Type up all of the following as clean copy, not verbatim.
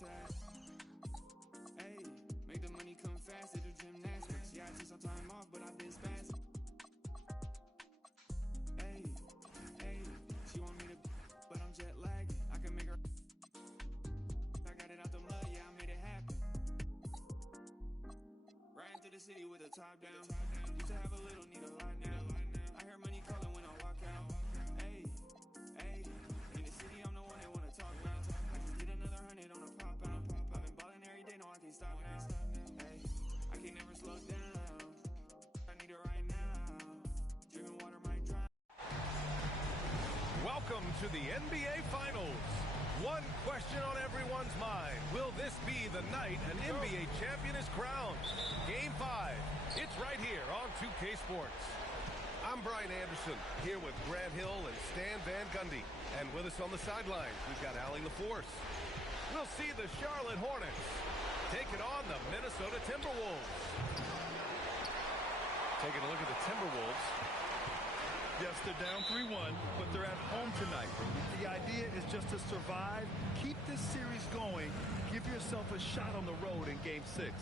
fast tag. Hey, make the money come faster to gymnastics. Yeah, I took some time off, but I've been spastic. Hey, she want me to, but I'm jet lagged. I can make her. I got it out the mud, yeah, I made it happen. Riding through the city with the top down. Used to have a little, need a lot now. I hear money calling when I walk out. Hey, in the city I'm the one they wanna talk about. I just did another 100 on a pop out. I've been balling every day, no I can't stop now. Hey, I can never slow down. I need it right now. Drinking water might drown. Welcome to the NBA Finals. One question on everyone's mind. Will this be the night an NBA champion is crowned? Game 5. It's right here on 2K Sports. I'm Brian Anderson, here with Grant Hill and Stan Van Gundy. And with us on the sidelines, we've got Allie LaForce. We'll see the Charlotte Hornets taking on the Minnesota Timberwolves. Taking a look at the Timberwolves. Yes, they're down 3-1, but they're at home tonight. The idea is just to survive, keep this series going, give yourself a shot on the road in Game 6.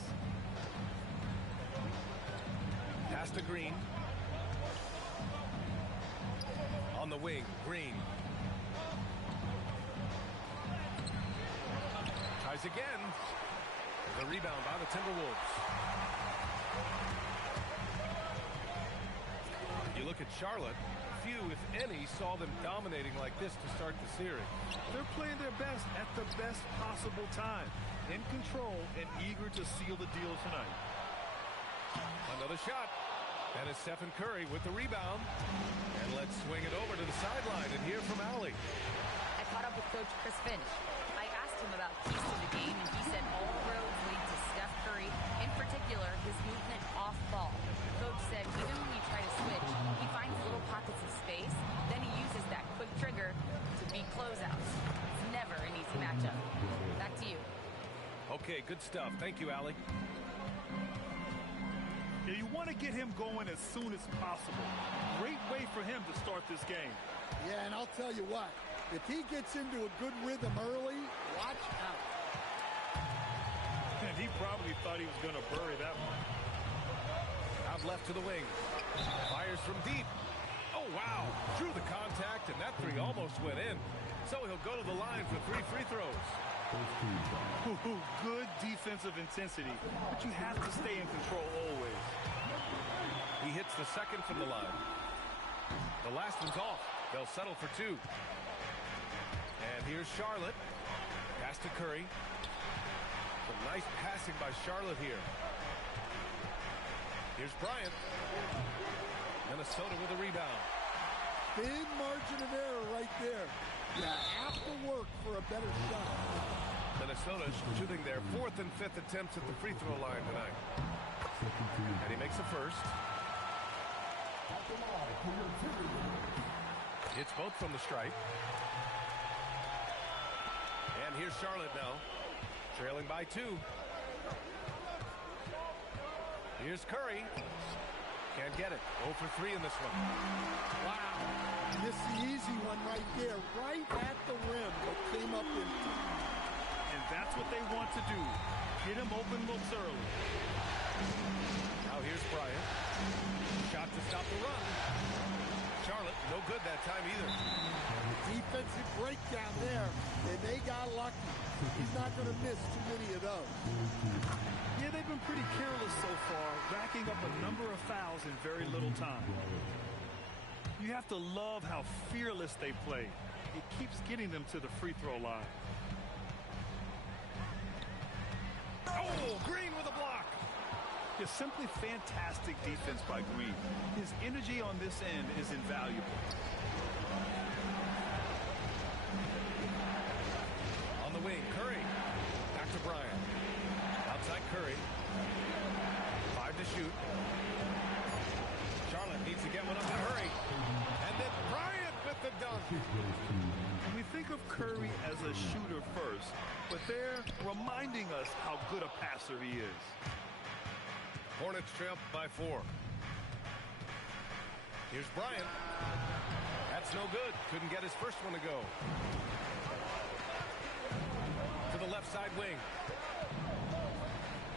Pass to Green. On the wing, Green. Tries again. The rebound by the Timberwolves. You look at Charlotte, few, if any, saw them dominating like this to start the series. They're playing their best at the best possible time, in control and eager to seal the deal tonight. Another shot. That is Stephen Curry with the rebound. And let's swing it over to the sideline and hear from Allie. I caught up with Coach Chris Finch. I asked him about keys to the game, and he said all roads lead to Steph Curry, in particular his movement off ball. Coach said even when you try to switch, he finds little pockets of space, then he uses that quick trigger to beat closeouts. It's never an easy matchup. Back to you. Okay, good stuff. Thank you, Allie. Yeah, you want to get him going as soon as possible. Great way for him to start this game. Yeah, and I'll tell you what, if he gets into a good rhythm early, watch out. And he probably thought he was going to bury that one. Out left to the wing. Fires from deep. Oh, wow. Drew the contact, and that three almost went in. So he'll go to the line for 3 free throws. Good defensive intensity, but you have to stay in control always. He hits the second from the line. The last one's off. They'll settle for 2. And here's Charlotte. Pass to Curry. Some nice passing by Charlotte here. Here's Bryant. Minnesota with a rebound. Big margin of error right there. You have to work for a better shot. Minnesota shooting their 4th and 5th attempts at the free throw line tonight. And he makes a first. Hits both from the stripe. And here's Charlotte now, trailing by 2. Here's Curry. Can't get it. 0 for 3 in this one. Wow. Missed the easy one right there, right at the rim, but came up empty. And that's what they want to do. Get him open looks early. Now here's Bryant. Shot to stop the run. Charlotte, no good that time either. Defensive breakdown there, and they got lucky. He's not going to miss too many of those. Yeah, they've been pretty careless so far, racking up a number of fouls in very little time. You have to love how fearless they play. It keeps getting them to the free throw line. Oh, Green with a block. It's simply fantastic defense by Green. His energy on this end is invaluable. On the wing, Curry. Back to Bryant. Outside Curry. 5 to shoot. Charlotte needs to get one up to hurry. And then Bryant with the dunk. We think of Curry as a shooter first, but they're reminding us how good a passer he is. Hornets trail by 4. Here's Bryant. That's no good. Couldn't get his first one to go. To the left side wing.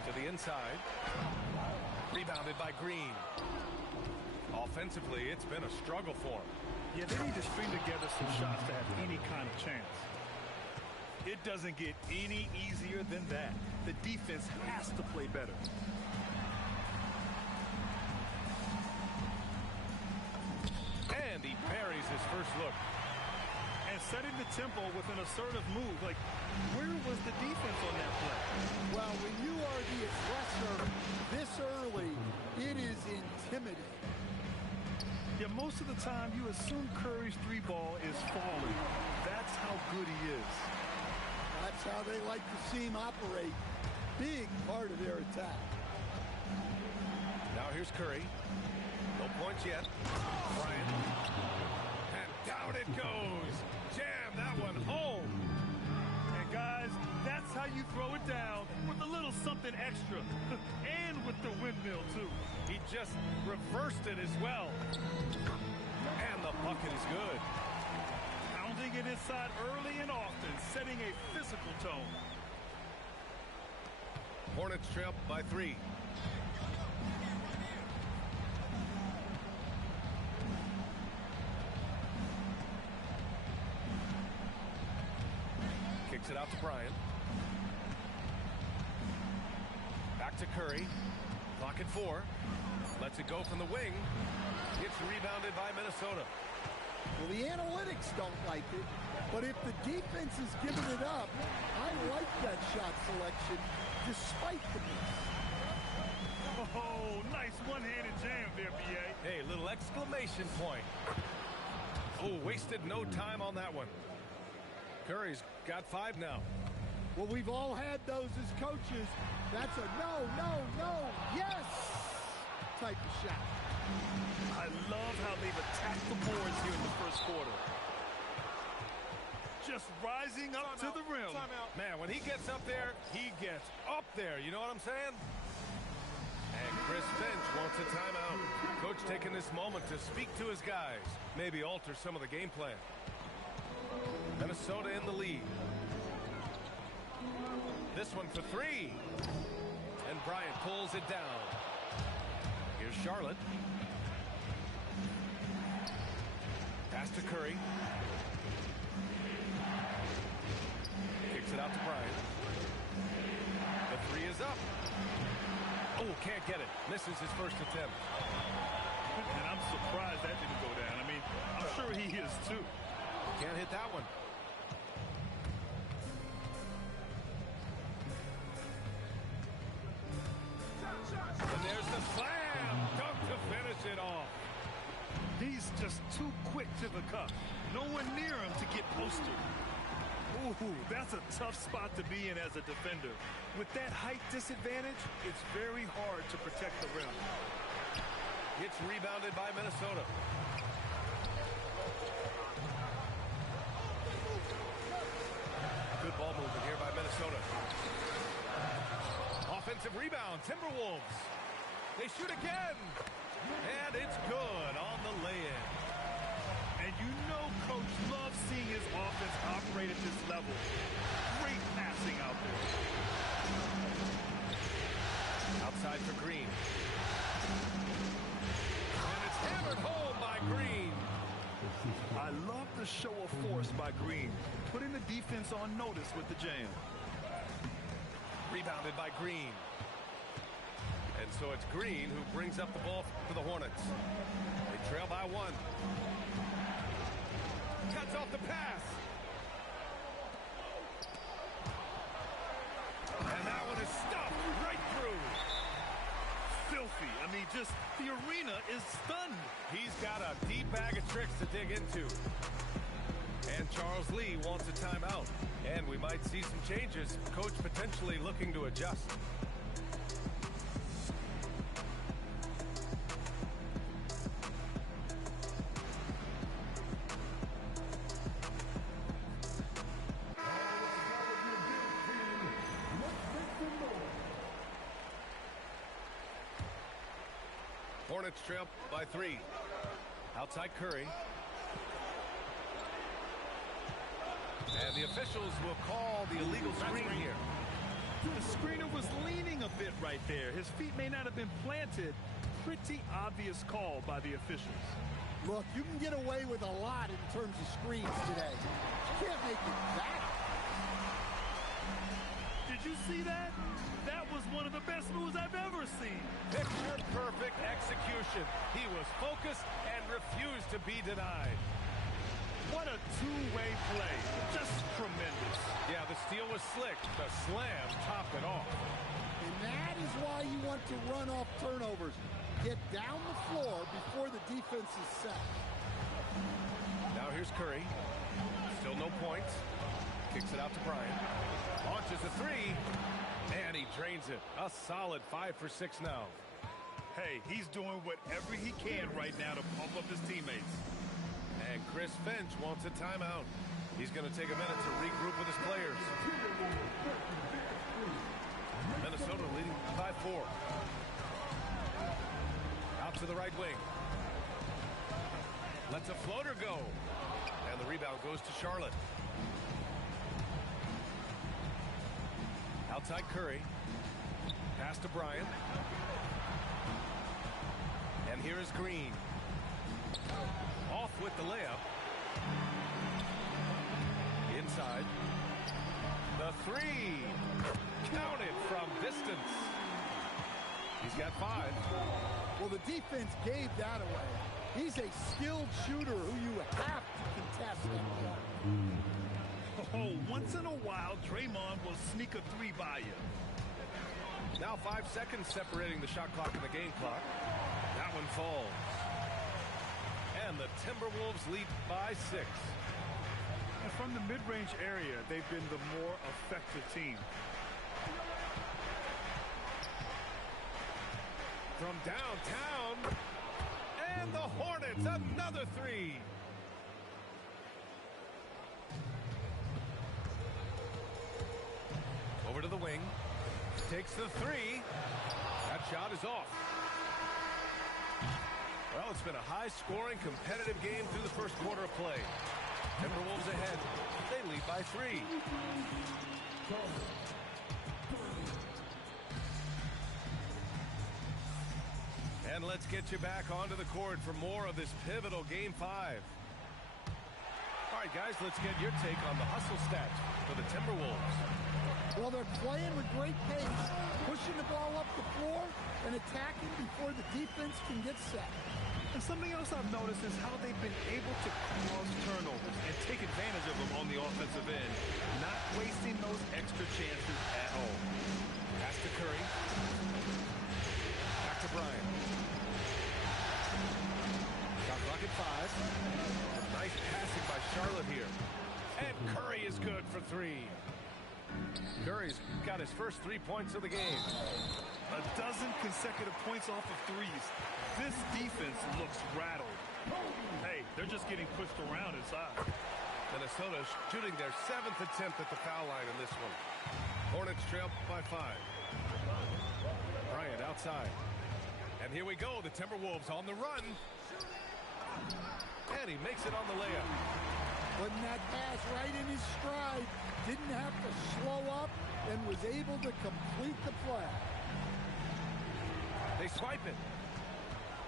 To the inside. Rebounded by Green. Offensively, it's been a struggle for him. Yeah, they need to string together some shots to have any kind of chance. It doesn't get any easier than that. The defense has to play better. And he parries his first look. And setting the tempo with an assertive move. Like, where was the defense on that play? Well, when you are the aggressor this early, it is intimidating. Yeah, most of the time you assume Curry's three ball is falling. That's how good he is. That's how they like to see him operate. Big part of their attack. Now here's Curry. No points yet. Bryant. And down it goes. Jam that one home. And guys, that's how you throw it down with a little something extra. And with the windmill, too. He just reversed it as well. And the bucket is good. Pounding it inside early and often, setting a physical tone. Hornets trail by 3. Kicks it out to Bryant. Back to Curry. Clock at 4. Lets it go from the wing. It's rebounded by Minnesota. Well, the analytics don't like it, but if the defense is giving it up, I like that shot selection despite the miss. Oh, nice one-handed jam there, B.A. Hey, little exclamation point. Oh, wasted no time on that one. Curry's got 5 now. Well, we've all had those as coaches. That's a no, yes type of shot. I love how they've attacked the boards here in the first quarter. Just rising up to the rim. Man, when he gets up there, he gets up there. You know what I'm saying? And Chris Finch wants a timeout. Coach taking this moment to speak to his guys. Maybe alter some of the game plan. Minnesota in the lead. This one for 3. And Bryant pulls it down. Here's Charlotte. Pass to Curry. Kicks it out to Bryant. The 3 is up. Oh, can't get it. Misses his first attempt. And I'm surprised that didn't go down. I mean, I'm sure he is too. Can't hit that one. And there's the slam. Dunk to finish it off. He's just too quick to the cup. No one near him to get posted. Ooh, that's a tough spot to be in as a defender. With that height disadvantage, it's very hard to protect the rim. It's rebounded by Minnesota. Good ball movement here by Minnesota. Offensive rebound, Timberwolves. They shoot again. And it's good on the lay-in. And you know Coach loves seeing his offense operate at this level. Great passing out there. Outside for Green. And it's hammered home by Green. I love the show of force by Green, putting the defense on notice with the jam. Rebounded by Green. And so it's Green who brings up the ball for the Hornets. They trail by 1. Cuts off the pass. And that one is stuffed right through. Filthy. I mean, just the arena is stunned. He's got a deep bag of tricks to dig into. And Charles Lee wants a timeout. And we might see some changes. Coach potentially looking to adjust. Hornets trail by 3. Outside Curry. And the officials will call the illegal screen here. The screener was leaning a bit right there. His feet may not have been planted. Pretty obvious call by the officials. Look, you can get away with a lot in terms of screens today. You can't make it that. Did you see that? That was one of the best moves I've ever seen. Picture-perfect execution. He was focused and refused to be denied. What a two-way play. Just tremendous. Yeah, the steal was slick. The slam topped it off. And that is why you want to run off turnovers. Get down the floor before the defense is set. Now here's Curry. Still no points. Kicks it out to Bryant. Launches a three. And he drains it. A solid 5 for 6 now. Hey, he's doing whatever he can right now to pump up his teammates. And Chris Finch wants a timeout. He's going to take a minute to regroup with his players. Minnesota leading by 4. Out to the right wing. Lets a floater go. And the rebound goes to Charlotte. Outside Curry. Pass to Bryant. And here is Green. Off with the layup. Inside. The three. Counted from distance. He's got 5. Well, the defense gave that away. He's a skilled shooter who you have to contest that play. Oh, once in a while, Draymond will sneak a three by you. Now 5 seconds separating the shot clock and the game clock. That one falls. And the Timberwolves lead by 6. And from the mid-range area, they've been the more effective team. From downtown. And the Hornets, another three. Over to the wing. Takes the three. That shot is off. Well, it's been a high-scoring, competitive game through the first quarter of play. Timberwolves ahead. They lead by 3. And let's get you back onto the court for more of this pivotal Game 5. All right, guys, let's get your take on the hustle stats for the Timberwolves. Well, they're playing with great pace, pushing the ball up the floor and attacking before the defense can get set. And something else I've noticed is how they've been able to cause turnovers and take advantage of them on the offensive end, not wasting those extra chances at all. Pass to Curry. Back to Bryant. Shot clock at 5. Nice passing by Charlotte here. And Curry is good for 3. Curry's got his first 3 points of the game. A dozen consecutive points off of threes. This defense looks rattled. Hey, they're just getting pushed around inside. Minnesota shooting their 7th attempt at the foul line in this one. Hornets trail by 5. Bryant outside. And here we go. The Timberwolves on the run. And he makes it on the layup. Putting that pass right in his stride. Didn't have to slow up and was able to complete the play. They swipe it.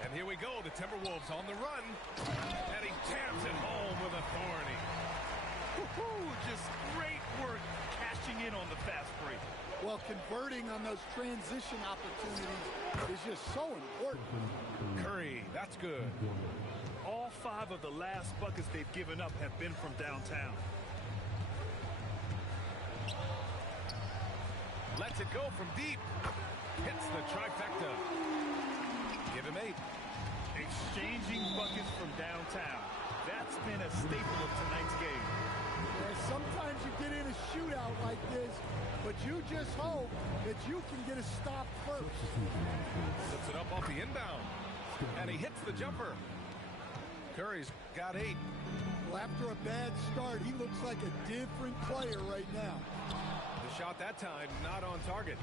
And here we go. The Timberwolves on the run. And he jams it home with authority. Just great work cashing in on the fast break. Well, converting on those transition opportunities is just so important. Curry, that's good. All 5 of the last buckets they've given up have been from downtown. Lets it go from deep. Hits the trifecta. Give him 8. Exchanging buckets from downtown. That's been a staple of tonight's game. Yeah, sometimes you get in a shootout like this, but you just hope that you can get a stop first. Puts it up off the inbound. And he hits the jumper. Curry's got 8. Well, after a bad start, he looks like a different player right now. The shot that time not on target.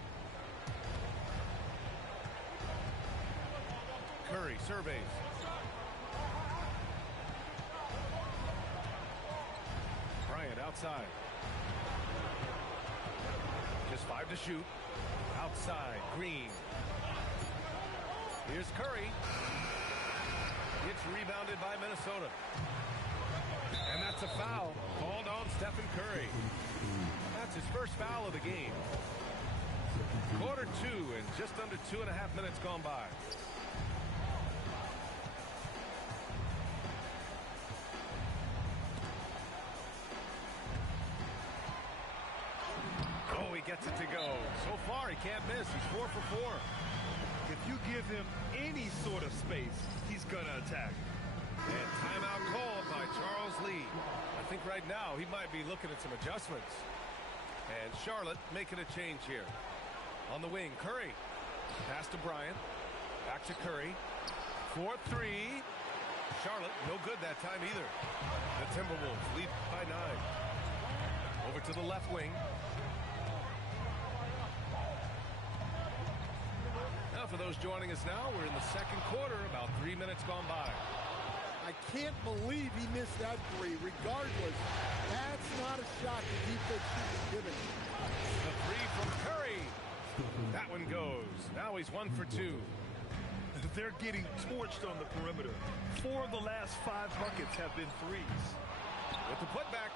Curry surveys. Bryant outside. outside. Just 5 to shoot. Outside, Green. Here's Curry. It's rebounded by Minnesota. And that's a foul called on Stephen Curry. That's his first foul of the game. Quarter 2 and just under 2.5 minutes gone by. Oh, he gets it to go. So far, he can't miss. He's 4 for 4. If you give him any sort of space, he's going to attack. And timeout called by Charles Lee. I think right now he might be looking at some adjustments. And Charlotte making a change here. On the wing, Curry. Pass to Bryant. Back to Curry. 4-3. Charlotte, no good that time either. The Timberwolves lead by 9. Over to the left wing. Now for those joining us now, we're in the second quarter, about 3 minutes gone by. I can't believe he missed that three. Regardless, that's not a shot the defense should be giving. The three from Curry. That one goes. Now he's 1 for 2. They're getting torched on the perimeter. 4 of the last 5 buckets have been threes. With the putback.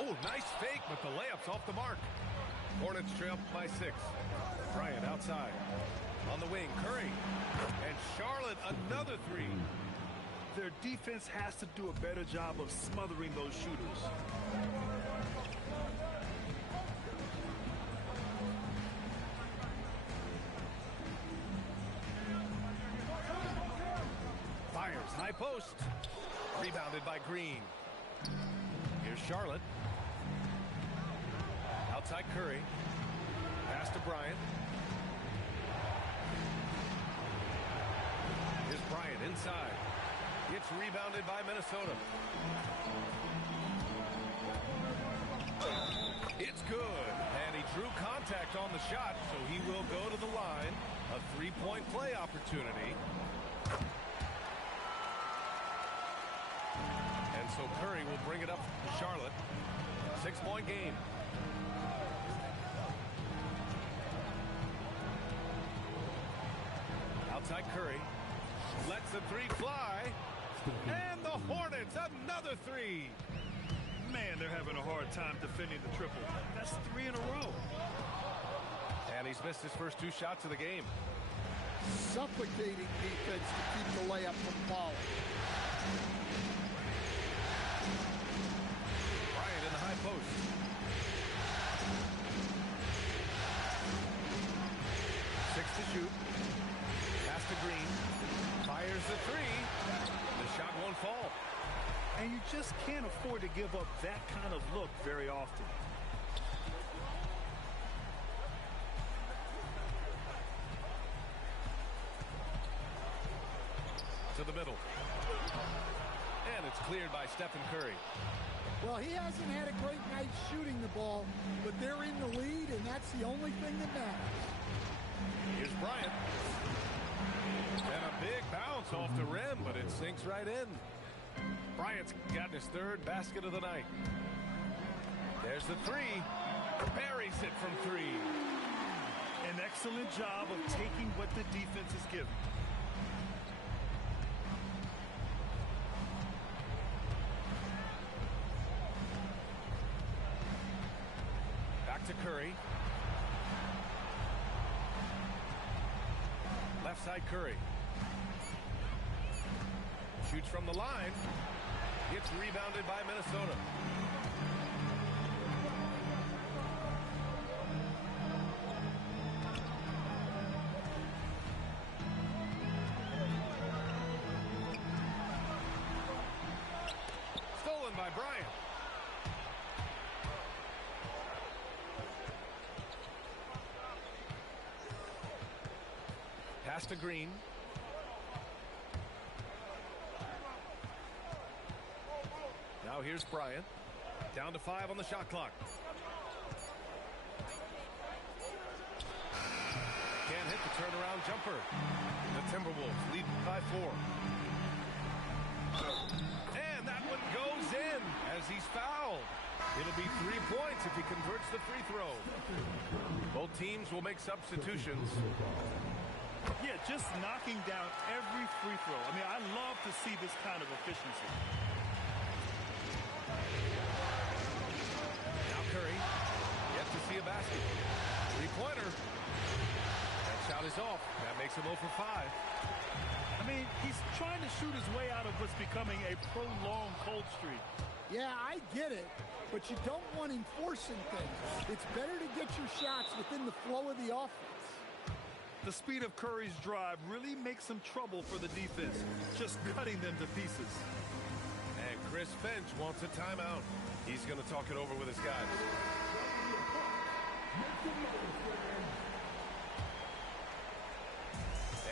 Oh, nice fake, but the layup's off the mark. Hornets trail by 6. Bryant outside. On the wing, Curry. And Charlotte, another 3. Their defense has to do a better job of smothering those shooters. Fires, high post. Rebounded by Green. Here's Charlotte. Outside Curry. Pass to Bryant. Here's Bryant inside. It's rebounded by Minnesota. It's good. And he drew contact on the shot, so he will go to the line. A 3-point play opportunity. And so Curry will bring it up to Charlotte. 6-point game. Outside Curry. Lets the 3 fly. And the Hornets, another 3. Man, they're having a hard time defending the triple. That's 3 in a row. And he's missed his first 2 shots of the game. Suffocating defense to keep the layup from falling. Bryant in the high post. Six to shoot. Pass to Green. Fires the 3. The shot won't fall. And you just can't afford to give up that kind of look very often. To the middle. And it's cleared by Stephen Curry. Well, he hasn't had a great night shooting the ball, but they're in the lead, and that's the only thing that matters. Here's Bryant. And a big bounce off the rim, but it sinks right in. Bryant's got his 3rd basket of the night. There's the 3. Buries it from 3. An excellent job of taking what the defense is giving. Back to Curry. Left side Curry. Shoots from the line. It's rebounded by Minnesota. Stolen by Bryant. Pass to Green. Now here's Bryant. Down to 5 on the shot clock. Can't hit the turnaround jumper. The Timberwolves lead by 4. And that one goes in as he's fouled. points if he converts the free throw. Both teams will make substitutions. Yeah, just knocking down every free throw. I mean, I love to see this kind of efficiency. Now Curry, yet to see a basket. Three-pointer. That shot is off. That makes him 0 for 5. I mean, he's trying to shoot his way out of what's becoming a prolonged cold streak. Yeah, I get it, but you don't want him forcing things. It's better to get your shots within the flow of the offense. The speed of Curry's drive really makes him trouble for the defense, just cutting them to pieces. And Chris Finch wants a timeout. He's going to talk it over with his guys.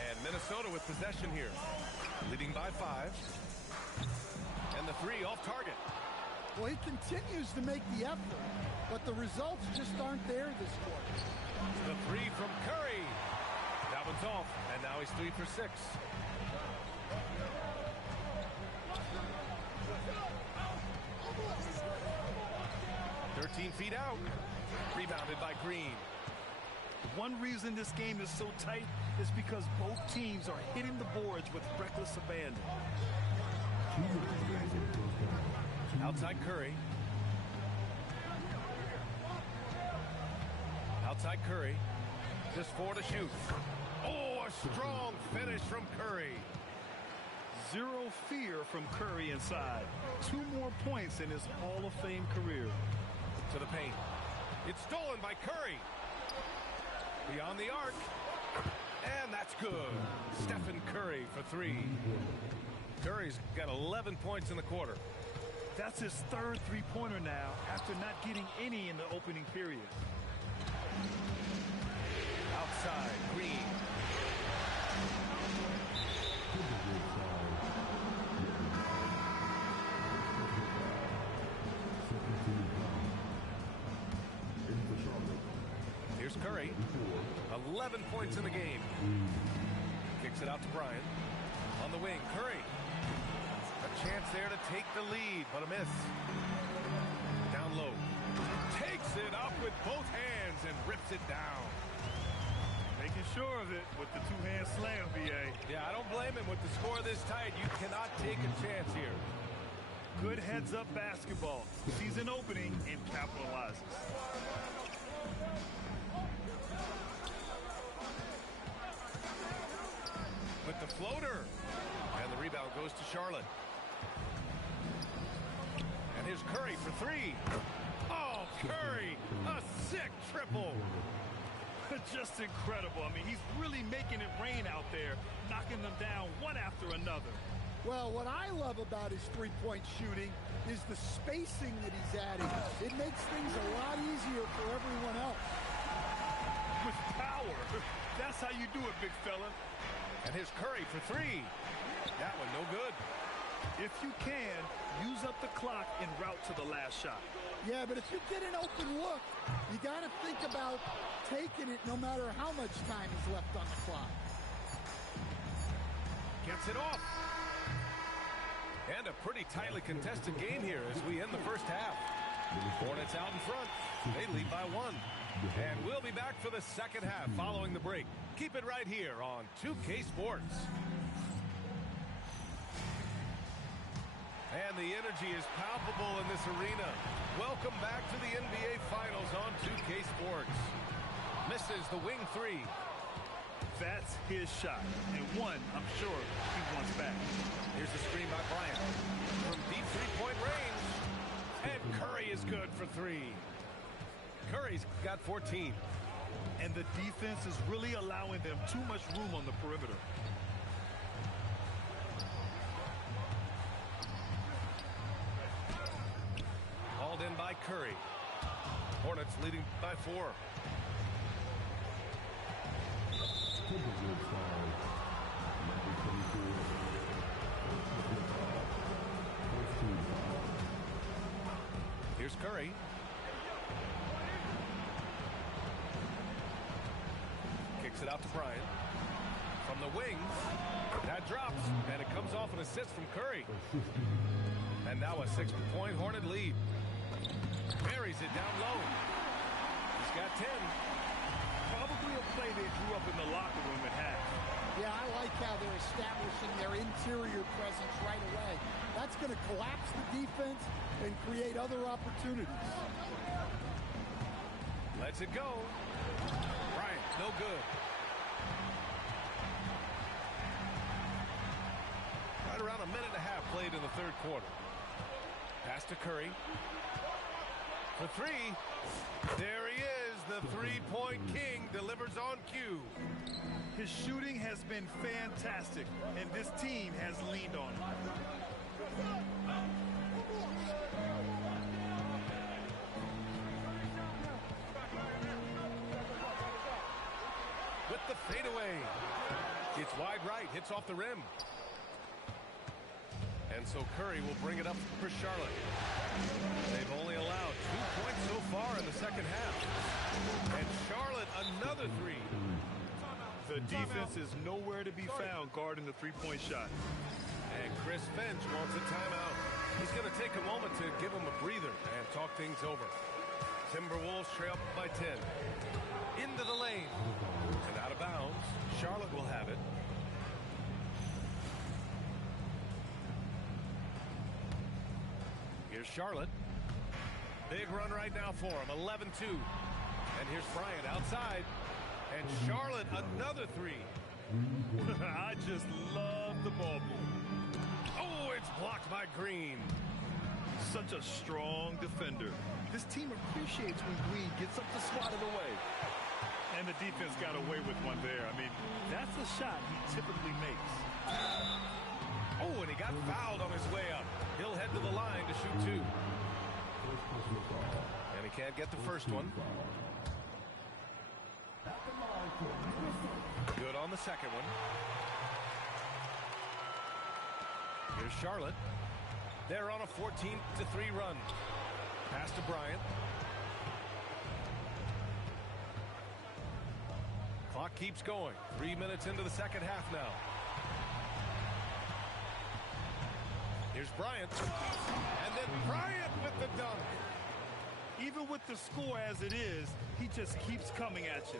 And Minnesota with possession here, leading by 5. And the three off target. Well, he continues to make the effort, but the results just aren't there this quarter. The three from Curry. That one's off, and now he's 3 for 6. 13 feet out. Rebounded by Green. One reason this game is so tight is because both teams are hitting the boards with reckless abandon. Outside Curry. Outside Curry. Just 4 to shoot. Oh, a strong finish from Curry. Zero fear from Curry inside. 2 more points in his Hall of Fame career. To the paint. It's stolen by Curry. Beyond the arc. And that's good. Stephen Curry for 3. Curry's got 11 points in the quarter. That's his 3rd three-pointer now after not getting any in the opening period. Outside, Green. Here's Curry. 11 points in the game. Kicks it out to Bryant. On the wing, Curry. A chance there to take the lead, but a miss. Down low. Takes it up with both hands and rips it down. Making sure of it with the 2-hand slam, B.A. Yeah, I don't blame him with the score this tight. You cannot take a chance here. Good heads-up basketball. Sees an opening and capitalizes. With the floater. And the rebound goes to Charlotte. And here's Curry for 3. Oh, Curry, a sick triple. Just incredible. I mean, he's really making it rain out there, knocking them down one after another. Well, what I love about his three-point shooting is the spacing that he's adding. It makes things a lot easier for everyone else. With power. That's how you do it, big fella. And here's Curry for 3. That one no good. If you can, use up the clock en route to the last shot. Yeah, but if you get an open look, you got to think about taking it no matter how much time is left on the clock. Gets it off. And a pretty tightly contested game here as we end the first half. Hornets out in front. They lead by 1. And we'll be back for the second half following the break. Keep it right here on 2K Sports. And the energy is palpable in this arena. Welcome back to the NBA Finals on 2K Sports. Misses the wing 3. That's his shot, and one I'm sure he wants back. Here's the screen by Bryant. From deep three-point range. And Curry is good for 3. Curry's got 14. And the defense is really allowing them too much room on the perimeter. Hauled in by Curry. Hornets leading by 4. Here's Curry. Kicks it out to Bryant. From the wing. That drops, and it comes off an assist from Curry. And now a 6-point Hornet lead. Buries it down low. He's got 10. Probably a play they drew up in the locker room at half. Yeah, I like how they're establishing their interior presence right away. That's going to collapse the defense and create other opportunities. Lets it go. Bryant, no good. Right around a minute and a half played in the third quarter. Pass to Curry. For three. There he is. The three-point king delivers on cue. His shooting has been fantastic, and this team has leaned on him. With the fadeaway. It's wide right, hits off the rim. And so Curry will bring it up for Charlotte. They've only allowed 2 points so far in the second half. And Charlotte, another three. The defense is nowhere to be found guarding the three-point shot. And Chris Finch wants a timeout. He's going to take a moment to give him a breather and talk things over. Timberwolves trail by 10. Into the lane. And out of bounds. Charlotte will have it. Here's Charlotte. Big run right now for him. 11-2. And here's Bryant outside. And Charlotte, another three. I just love the ball move. Oh, it's blocked by Green. Such a strong defender. This team appreciates when Green gets up to swat it away. And the defense got away with one there. I mean, that's the shot he typically makes. Oh, and he got fouled on his way up. He'll head to the line to shoot two. And he can't get the first one. Good on the second one. Here's Charlotte. They're on a 14-3 run. Pass to Bryant. Clock keeps going. 3 minutes into the second half now. Here's Bryant. And then Bryant with the dunk. Even with the score as it is, he just keeps coming at you.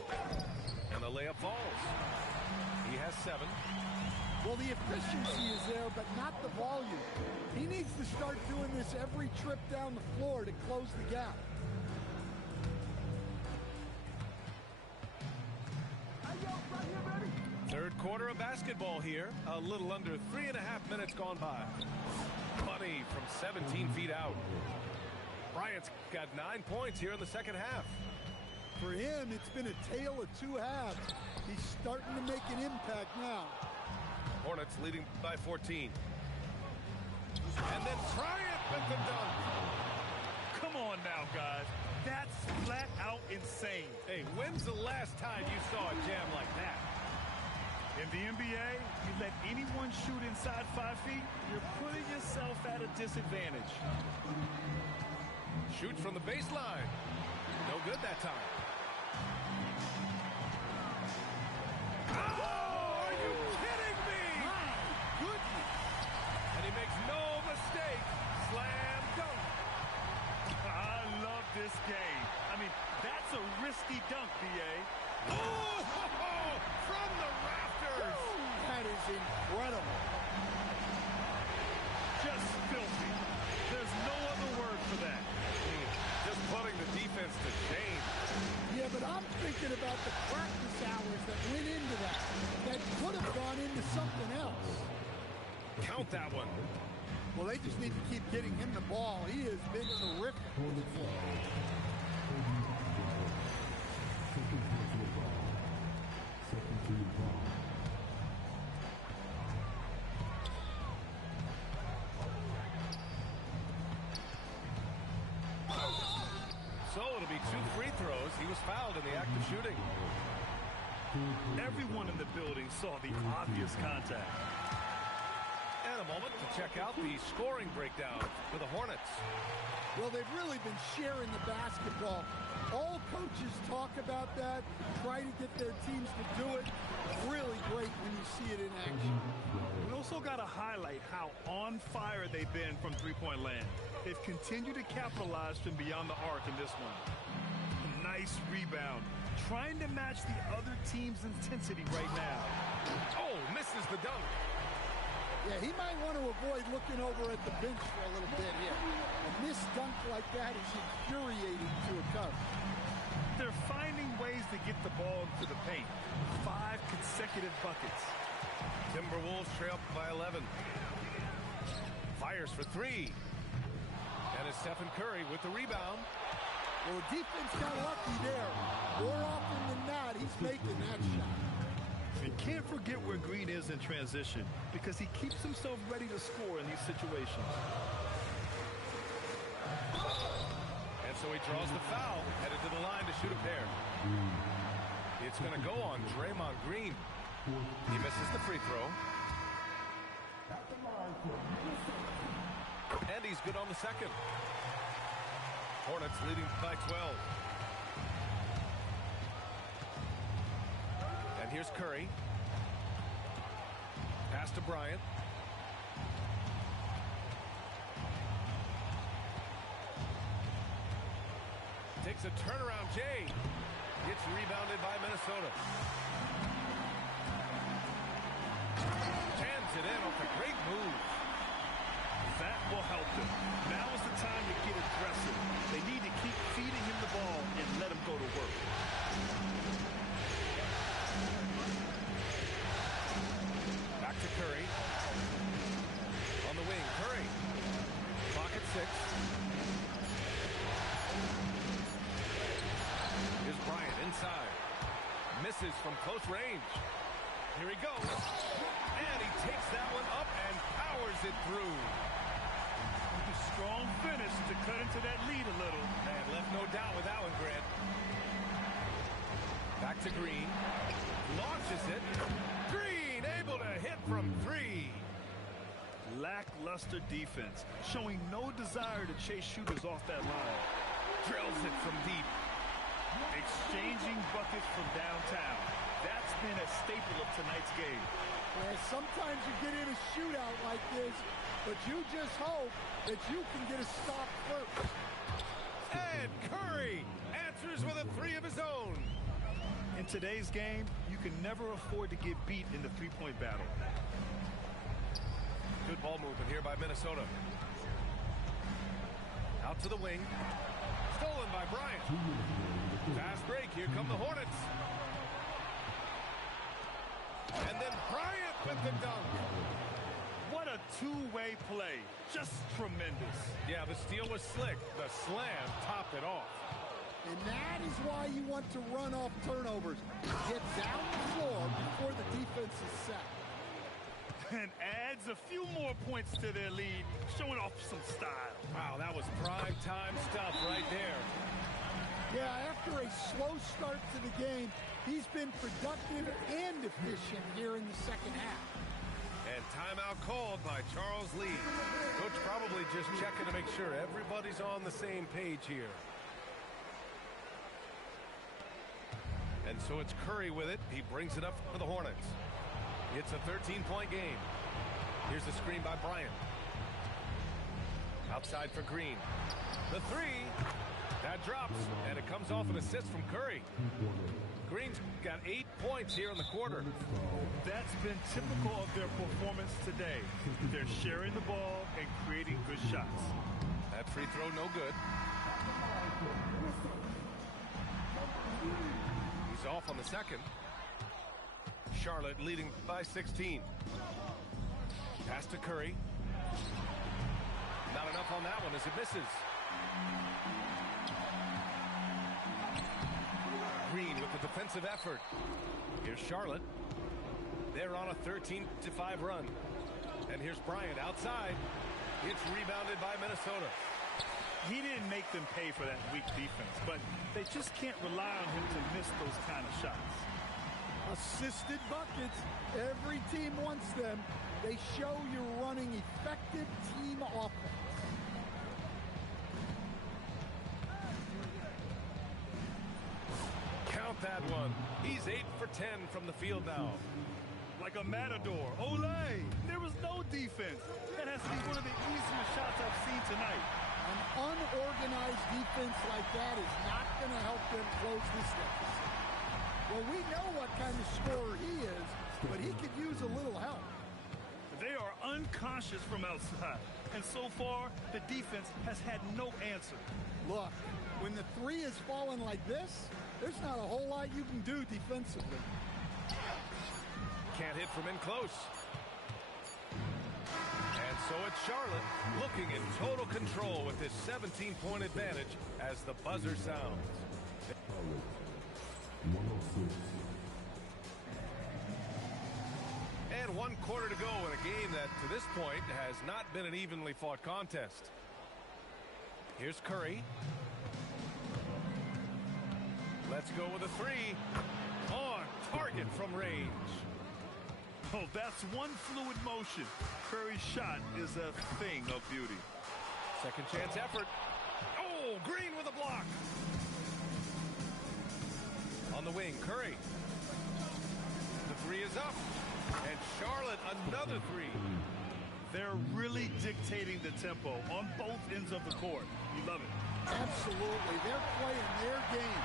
And the layup falls. He has 7. Well, the efficiency is there, but not the volume. He needs to start doing this every trip down the floor to close the gap. Third quarter of basketball here. A little under 3.5 minutes gone by. Money from 17 feet out. Bryant's got 9 points here in the second half. For him, it's been a tale of two halves. He's starting to make an impact now. Hornets leading by 14. And then Bryant with the dunk. Come on now, guys. That's flat out insane. Hey, when's the last time you saw a jam like that? In the NBA, you let anyone shoot inside 5 feet, you're putting yourself at a disadvantage. Shoots from the baseline. No good that time. Oh, are you kidding me? My goodness. And he makes no mistake. Slam dunk. I love this game. I mean, that's a risky dunk, B.A. Oh, from the rafters. That is incredible. Just filthy. There's no other word for that. Just putting the defense to shame. Yeah, but I'm thinking about the practice hours that went into that. That could have gone into something else. Count that one. Well, they just need to keep getting him the ball. He has been terrific. So it'll be 2 free throws. He was fouled in the act of shooting. Everyone in the building saw the obvious contact. And a moment to check out the scoring breakdown for the Hornets. Well, they've really been sharing the basketball. All coaches talk about that, try to get their teams to do it. Really great when you see it in action. You know also got to highlight how on fire they've been from three-point land. They've continued to capitalize from beyond the arc in this one. Nice rebound. Trying to match the other team's intensity right now. Oh, misses the dunk. Yeah, he might want to avoid looking over at the bench for a little bit here. A missed dunk like that is infuriating to a Cub. They're finding ways to get the ball into the paint. 5 consecutive buckets. Timberwolves trail by 11. Fires for 3. And it's Stephen Curry with the rebound. Well, the defense got lucky there. More often than not, he's making that shot. And can't forget where Green is in transition because he keeps himself ready to score in these situations. And so he draws the foul, headed to the line to shoot a pair. It's going to go on Draymond Green. He misses the free throw. And he's good on the second. Hornets leading by 12. And here's Curry. Pass to Bryant. Takes a turnaround, Jay. Gets rebounded by Minnesota. Jams it in off a great move. That will help them. Now is the time to get aggressive. They need to keep feeding him the ball and let him go to work. Back to Curry. On the wing, Curry. Clock at 6. Here's Bryant inside. Misses from close range. Here he goes. And he takes that one up and powers it through. A strong finish to cut into that lead a little. Man, left no doubt with that one, Grant. Back to Green. Launches it. Green able to hit from 3. Lackluster defense, showing no desire to chase shooters off that line. Drills it from deep. Exchanging buckets from downtown. That's been a staple of tonight's game. Yeah, sometimes you get in a shootout like this, but you just hope that you can get a stop first. And Curry answers with a 3 of his own. In today's game, you can never afford to get beat in the three-point battle. Good ball movement here by Minnesota. Out to the wing. Stolen by Bryant. Fast break. Here come the Hornets. And then Bryant with the dunk. What a two-way play. Just tremendous. Yeah, the steal was slick. The slam topped it off. And that is why you want to run off turnovers. Get down the floor before the defense is set. And adds a few more points to their lead, showing off some style. Wow, that was prime time stuff right there. Yeah, after a slow start to the game, he's been productive and efficient here in the second half. And timeout called by Charles Lee. Coach probably just checking to make sure everybody's on the same page here. And so it's Curry with it. He brings it up for the Hornets. It's a 13-point game. Here's the screen by Bryant. Outside for Green. The 3. That drops, and it comes off an assist from Curry. Green's got 8 points here in the quarter. That's been typical of their performance today. They're sharing the ball and creating good shots. That free throw no good. He's off on the second. Charlotte leading by 16. Pass to Curry. Not enough on that one as it misses. Green with the defensive effort. Here's Charlotte. They're on a 13-5 run. And here's Bryant outside. It's rebounded by Minnesota. He didn't make them pay for that weak defense, but they just can't rely on him to miss those kind of shots. Assisted buckets. Every team wants them. They show you're running effective team offense. Count that one. He's 8 for 10 from the field now. like a matador. Olay! There was no defense. That has to be one of the easiest shots I've seen tonight. An unorganized defense like that is not going to help them close this deficit. Well, we know what kind of scorer he is, but he could use a little help. They are unconscious from outside, and so far, the defense has had no answer. Look, when the three is falling like this, there's not a whole lot you can do defensively. Can't hit from in close. And so it's Charlotte looking in total control with this 17-point advantage as the buzzer sounds. And 1 quarter to go in a game that, to this point, has not been an evenly fought contest. Here's Curry. Let's go with a three. On target from range. Oh, that's one fluid motion. Curry's shot is a thing of beauty. Second chance effort. Oh, Green with a block. On the wing, Curry. The three is up. And Charlotte, another three. They're really dictating the tempo on both ends of the court. You love it. Absolutely. They're playing their game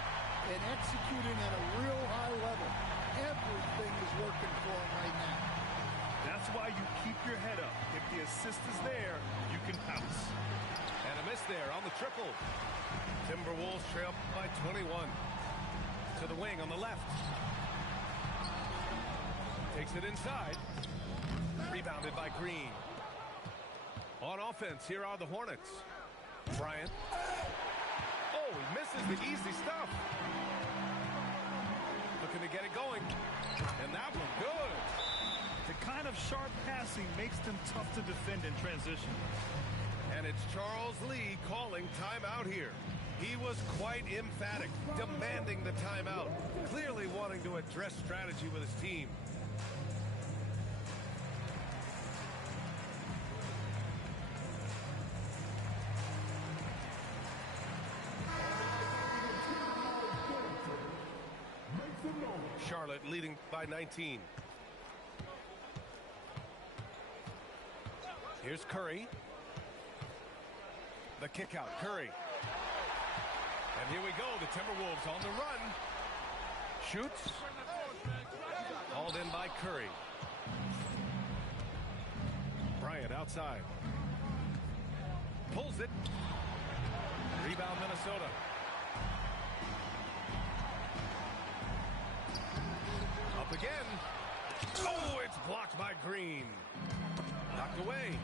and executing at a real high level. Everything is working for them right now. That's why you keep your head up. If the assist is there, you can pounce. And a miss there on the triple. Timberwolves trail by 21. To the wing on the left. Takes it inside. Rebounded by Green. On offense, here are the Hornets. Bryant. Oh, he misses the easy stuff. Looking to get it going. And that one good. The kind of sharp passing makes them tough to defend in transition. And it's Charles Lee calling timeout here. He was quite emphatic, demanding the timeout, clearly wanting to address strategy with his team. Charlotte leading by 19. Here's Curry. The kick out, Curry. And here we go, the Timberwolves on the run. Shoots. Hauled in by Curry. Bryant outside. Pulls it. Rebound, Minnesota. Up again. Oh, it's blocked by Green. Knocked away.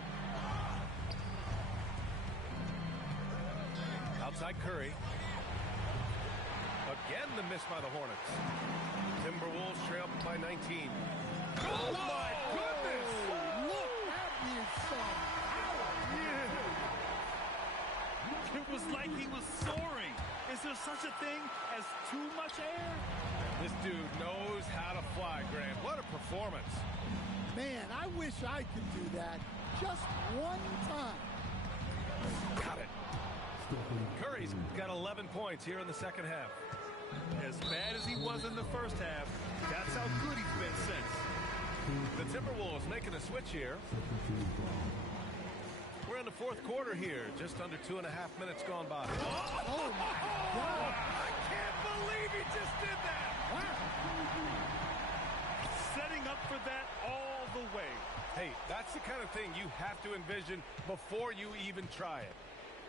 Outside Curry. Again the miss by the Hornets. Timberwolves trail by 19. Oh my goodness! Look at you, son. Yeah. It was like he was soaring. Is there such a thing as too much air? This dude knows how to fly, Grant. What a performance. Man, I wish I could do that just one time. Got it. Curry's got 11 points here in the second half. As bad as he was in the first half, that's how good he's been since. The Timberwolves making a switch here. We're in the fourth quarter here. Just under 2.5 minutes gone by. Oh, my God. I can't believe he just did that. Wow. Setting up for that all the way. Hey, that's the kind of thing you have to envision before you even try it.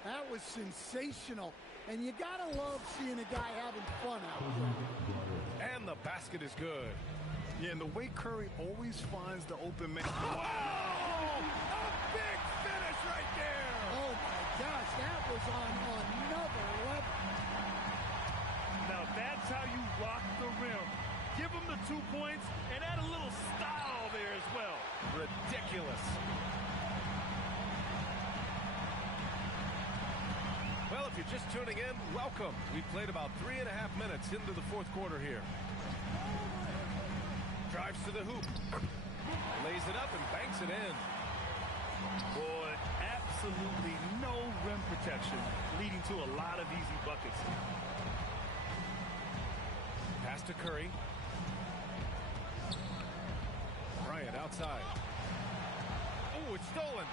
That was sensational. And you got to love seeing a guy having fun out there. And the basket is good. Yeah, and the way Curry always finds the open man. Wow! A big finish right there! Oh, my gosh. That was on another level. Now, that's how you rock the rim. Give him the 2 points and add a little style there as well. Ridiculous. Well, if you're just tuning in, welcome. We've played about 3.5 minutes into the fourth quarter here. Drives to the hoop. Lays it up and banks it in. Boy, absolutely no rim protection, leading to a lot of easy buckets. Pass to Curry. Bryant outside. Oh, it's stolen.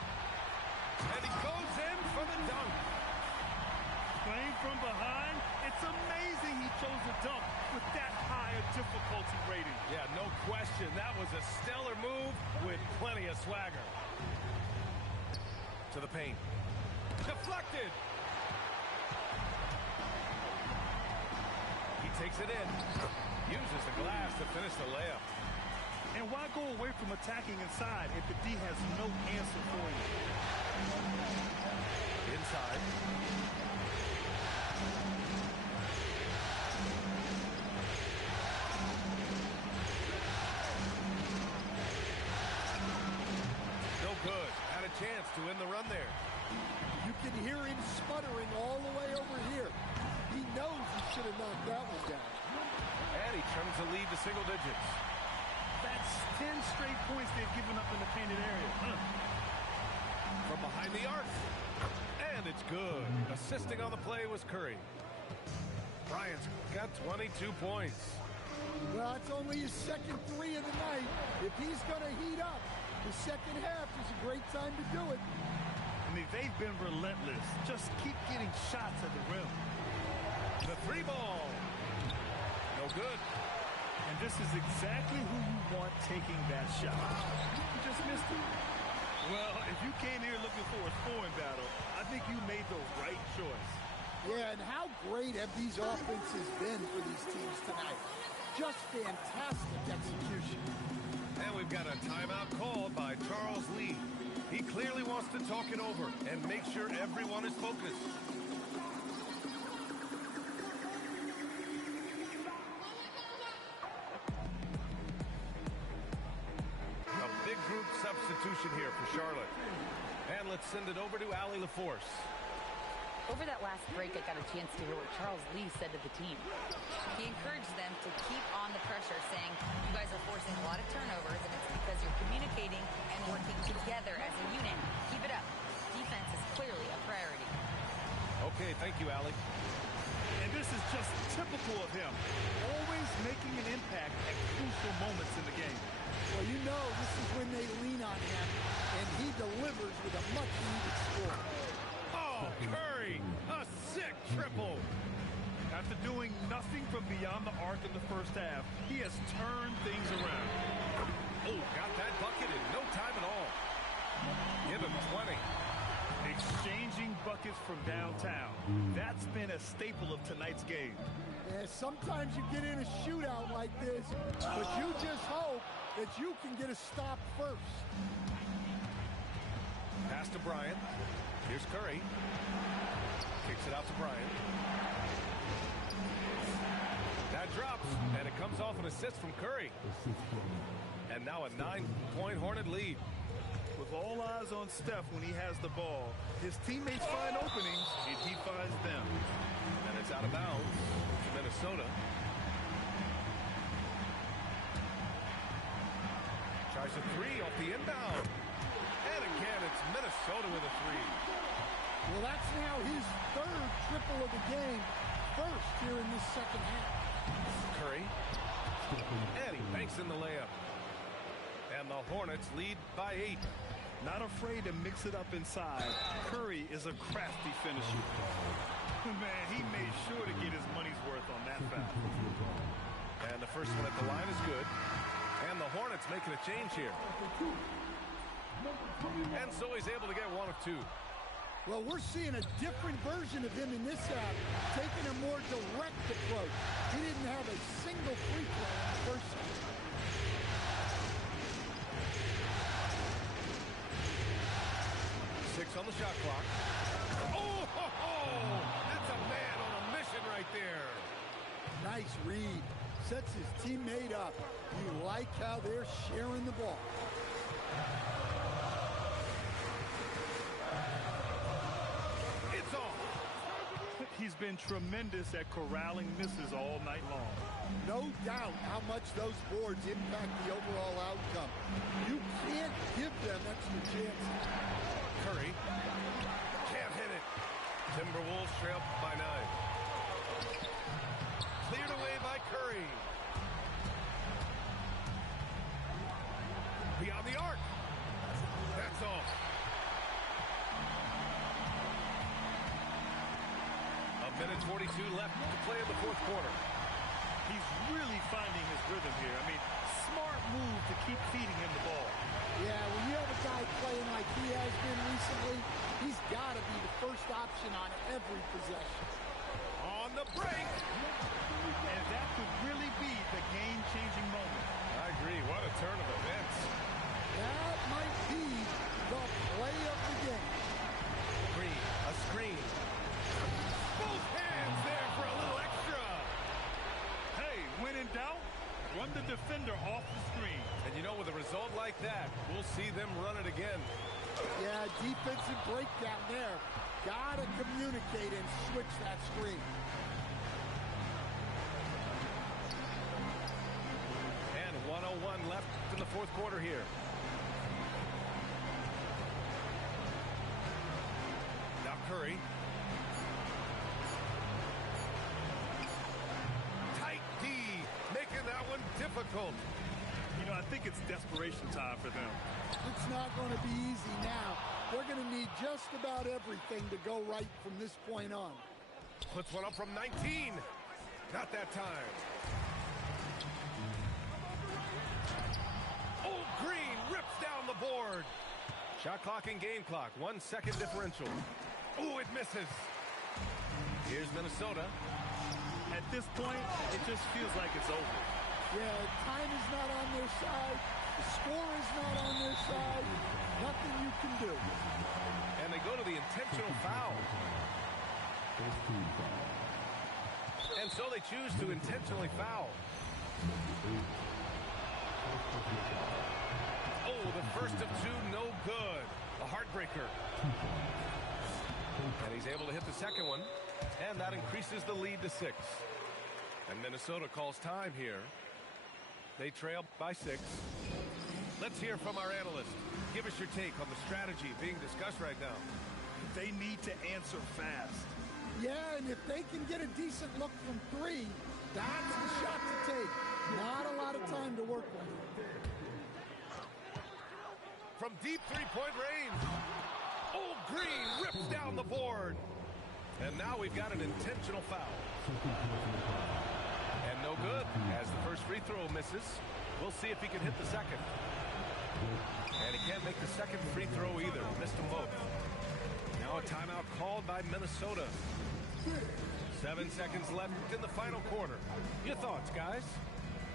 And he goes in for the dunk. Playing from behind, it's amazing he chose a dunk with that higher difficulty rating. Yeah, no question. That was a stellar move with plenty of swagger. To the paint. Deflected. He takes it in. Uses the glass to finish the layup. And why go away from attacking inside if the D has no answer for you? Inside. No good. Had a chance to win the run there. You can hear him sputtering all the way over here. He knows he should have knocked that one down. And he trims the lead to single digits. That's 10 straight points they've given up in the painted area. From behind the arc. And it's good. Assisting on the play was Curry. Bryant's got 22 points. Well, it's only his second three of the night. If he's going to heat up, the second half is a great time to do it. I mean, they've been relentless. Just keep getting shots at the rim. The three ball. No good. And this is exactly who you want taking that shot. You just missed it. Well, if you came here looking for a scoring battle, I think you made the right choice. Yeah, and how great have these offenses been for these teams tonight? Just fantastic execution. And we've got a timeout called by Charles Lee. He clearly wants to talk it over and make sure everyone is focused. A big group substitution here for Charlotte. And let's send it over to Allie LaForce. Over that last break, I got a chance to hear what Charles Lee said to the team. He encouraged them to keep on the pressure, saying, you guys are forcing a lot of turnovers, and it's because you're communicating and working together as a unit. Keep it up. Defense is clearly a priority. Okay, thank you, Allie. And this is just typical of him. Always making an impact at crucial moments in the game. Well, you know this is when they lean on him, and he delivers with a much-needed score. Oh, Curry, a sick triple. After doing nothing from beyond the arc in the first half, he has turned things around. Oh, got that bucket in no time at all. Give him 20. Exchanging buckets from downtown. That's been a staple of tonight's game. Yeah, sometimes you get in a shootout like this, but you just hope that you can get a stop first. Pass to Bryant. Here's Curry. Kicks it out to Bryant. That drops, and it comes off an assist from Curry. And now a 9-point Hornet lead. With all eyes on Steph when he has the ball, his teammates find openings, and he finds them. And it's out of bounds to Minnesota. Tries a three off the inbound. And again, it's Minnesota with a three. Well, that's now his third triple of the game, first here in this second half. Curry. And he banks in the layup. And the Hornets lead by 8. Not afraid to mix it up inside. Curry is a crafty finisher. Man, he made sure to get his money's worth on that foul. And the first one at the line is good. And the Hornets making a change here. And so he's able to get one of two. Well, we're seeing a different version of him in this half, taking a more direct approach. He didn't have a single free throw in the first half. On the shot clock. Oh, ho, ho! That's a man on a mission right there. Nice read. Sets his teammate up. You like how they're sharing the ball. It's off. He's been tremendous at corralling misses all night long. No doubt how much those boards impact the overall outcome. You can't give them extra chances. Curry can't hit it. Timberwolves trail by 9. Cleared away by Curry. Beyond the arc. That's all. A minute 42 left to play in the fourth quarter. He's really finding his rhythm here. I mean, smart move to keep feeding him the ball. Yeah, when you have a guy playing like he has been recently, he's got to be the first option on every possession. On the break. And that could really be the game-changing moment. I agree. What a turn of events. That might be the play of the game. A screen. Both hands there for a little extra. Hey, when in doubt, run the defender off the screen. And you know, with a result like that, we'll see them run it again. Yeah, defensive breakdown there. Gotta communicate and switch that screen. And 1:01 left in the fourth quarter here. Now Curry. Tight D, making that one difficult. You know, I think it's desperation time for them. It's not going to be easy now. They're going to need just about everything to go right from this point on. Puts one up from 19. Not that time. Oh, Green rips down the board. Shot clock and game clock. 1 second differential. Oh, it misses. Here's Minnesota. At this point, it just feels like it's over. Yeah, time is not on their side. The score is not on their side. Nothing you can do. And they go to the intentional foul. And so they choose to intentionally foul. Oh, the first of two, no good. A heartbreaker. And he's able to hit the second one. And that increases the lead to 6. And Minnesota calls time here. They trail by 6. Let's hear from our analyst. Give us your take on the strategy being discussed right now. They need to answer fast. Yeah, and if they can get a decent look from 3, that's the shot to take. Not a lot of time to work with. From deep three-point range. Oh, Green rips down the board. And now we've got an intentional foul. And no good, as the first free throw misses. We'll see if he can hit the second. And he can't make the second free throw either. Missed them both. Now a timeout called by Minnesota. 7 seconds left in the final quarter. Your thoughts, guys?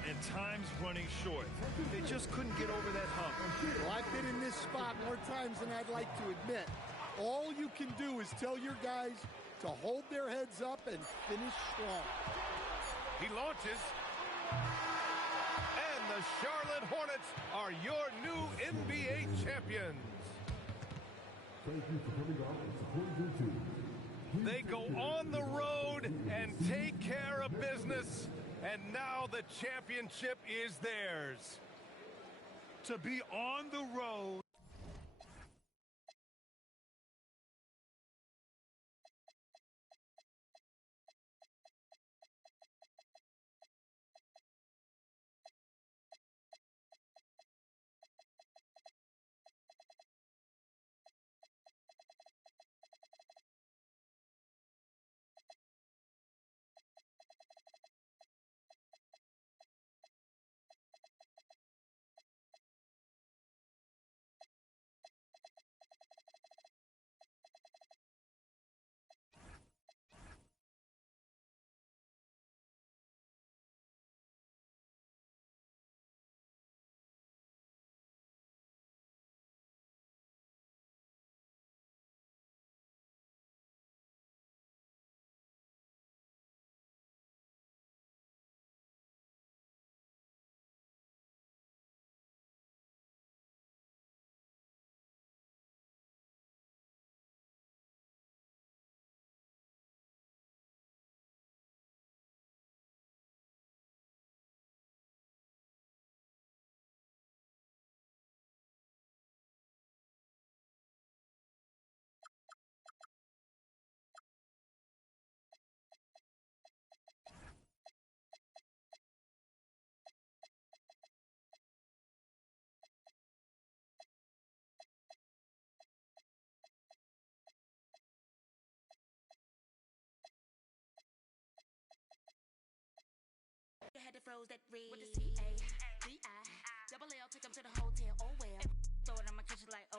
And time's running short. They just couldn't get over that hump. Well, I've been in this spot more times than I'd like to admit. All you can do is tell your guys to hold their heads up and finish strong. He launches. And the Charlotte Hornets are your new NBA champions. Thank you for coming out and supporting your team. They go on the road and take care of business. And now the championship is theirs. To be on the road froze that red. With the C-A-D-I